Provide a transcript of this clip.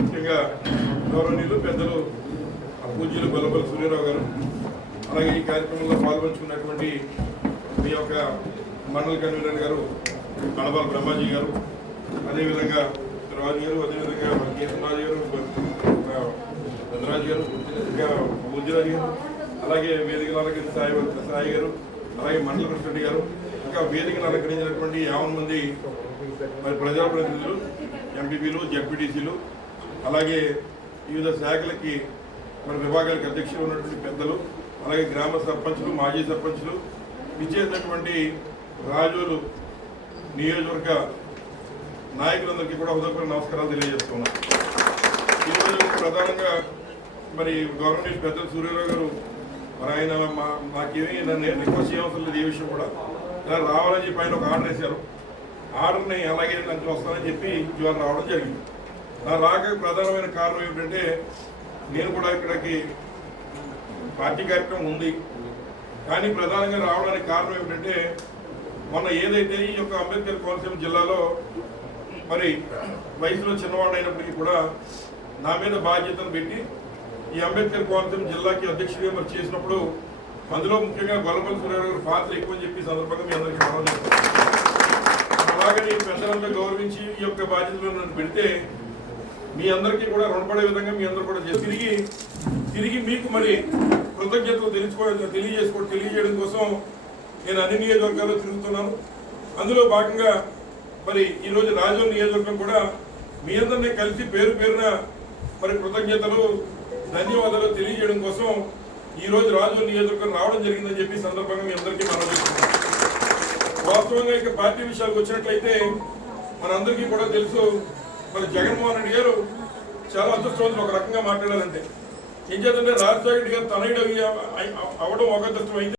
ముఖ్యంగా గౌరవనీయులు పెద్దలు పూజ్యులు గొల్లపల్లి సూర్యారావు గారు, అలాగే ఈ కార్యక్రమంలో పాల్గొంచుకున్నటువంటి మీ యొక్క మండల కన్వీనర్ గారు కడబాల బ్రహ్మాజీ గారు, అదేవిధంగా రాజు గారు, అదేవిధంగా కేశం రాజు గారు, పెద్దరాజు గారు, ఇంకా బుజ్జిరాజు గారు, అలాగే వేదికను అలంకరించిన సాయి గారు, అలాగే మండల కృష్ణరెడ్డి గారు, ఇంకా వేదికను అలంకరించినటువంటి 50 మంది మరి ప్రజాప్రతినిధులు, ఎంపీపీలు, జడ్పీటీసీలు, అలాగే వివిధ శాఖలకి మన విభాగాలకు అధ్యక్షులు ఉన్నటువంటి పెద్దలు, అలాగే గ్రామ సర్పంచులు, మాజీ సర్పంచులు, విచ్చేసినటువంటి రాజోలు నియోజకవర్గ నాయకులందరికీ కూడా హృదయపూర్వక నమస్కారాలు తెలియజేస్తున్నాం. ఈరోజు ప్రధానంగా మరి గవర్నమెంట్ పెద్దలు సూర్యారావు గారు మరి ఆయన మాకేమీ నన్ను రిక్వెస్ట్ చేయవలసిన లేదు. ఈ విషయం కూడా ఇలా రావాలని చెప్పి ఆయన ఒక ఆర్డర్ వేశారు. ఆర్డర్ని అలాగే నాకు వస్తానని చెప్పి ఇవాళ రావడం జరిగింది. నా రాక ప్రధానమైన కారణం ఏమిటంటే నేను కూడా ఇక్కడికి పార్టీ కార్యక్రమం ఉంది, కానీ ప్రధానంగా రావడానికి కారణం ఏమిటంటే మొన్న ఏదైతే ఈ యొక్క అంబేద్కర్ కోనసీమ జిల్లాలో మరి వయసులో చిన్నవాడు అయినప్పటికీ కూడా నా మీద బాధ్యతను పెట్టి ఈ అంబేద్కర్ కోనసీమ జిల్లాకి అధ్యక్షుడిగా మరి చేసినప్పుడు అందులో ముఖ్యంగా గొల్లపల్లి సూర్యారావు గారి పాత్ర ఎక్కువ అని చెప్పి సందర్భంగా మీ అందరికీ మనం చెప్తాను. అలాగే పెద్దలంతా గౌరవించి ఈ యొక్క బాధ్యతలు నన్ను పెడితే మీ అందరికీ కూడా రుణపడే విధంగా మీ అందరూ కూడా తిరిగి మీకు మరి కృతజ్ఞతలు తెలియజేయడం కోసం నేను అన్ని నియోజకవర్గాల్లో తిరుగుతున్నాను. అందులో భాగంగా మరి ఈరోజు రాజోల్ నియోజకవర్గం కూడా మీ అందరినీ కలిసి పేరున మరి కృతజ్ఞతలు, ధన్యవాదాలు తెలియజేయడం కోసం ఈరోజు రాజోల్ నియోజకవర్గం రావడం జరిగిందని చెప్పి సందర్భంగా మీ అందరికీ మనం చెప్తున్నాం. వాస్తవంగా ఇక పార్టీ విషయాలకు వచ్చినట్లయితే మనందరికీ కూడా తెలుసు, మరి జగన్మోహన్ రెడ్డి గారు చాలా అదృష్టవంతులు. ఒక రకంగా మాట్లాడాలంటే ఏం చేద్దంటే రాజశేఖర రెడ్డి గారు తనయుడు అవడం ఒక అదృష్టం అయితే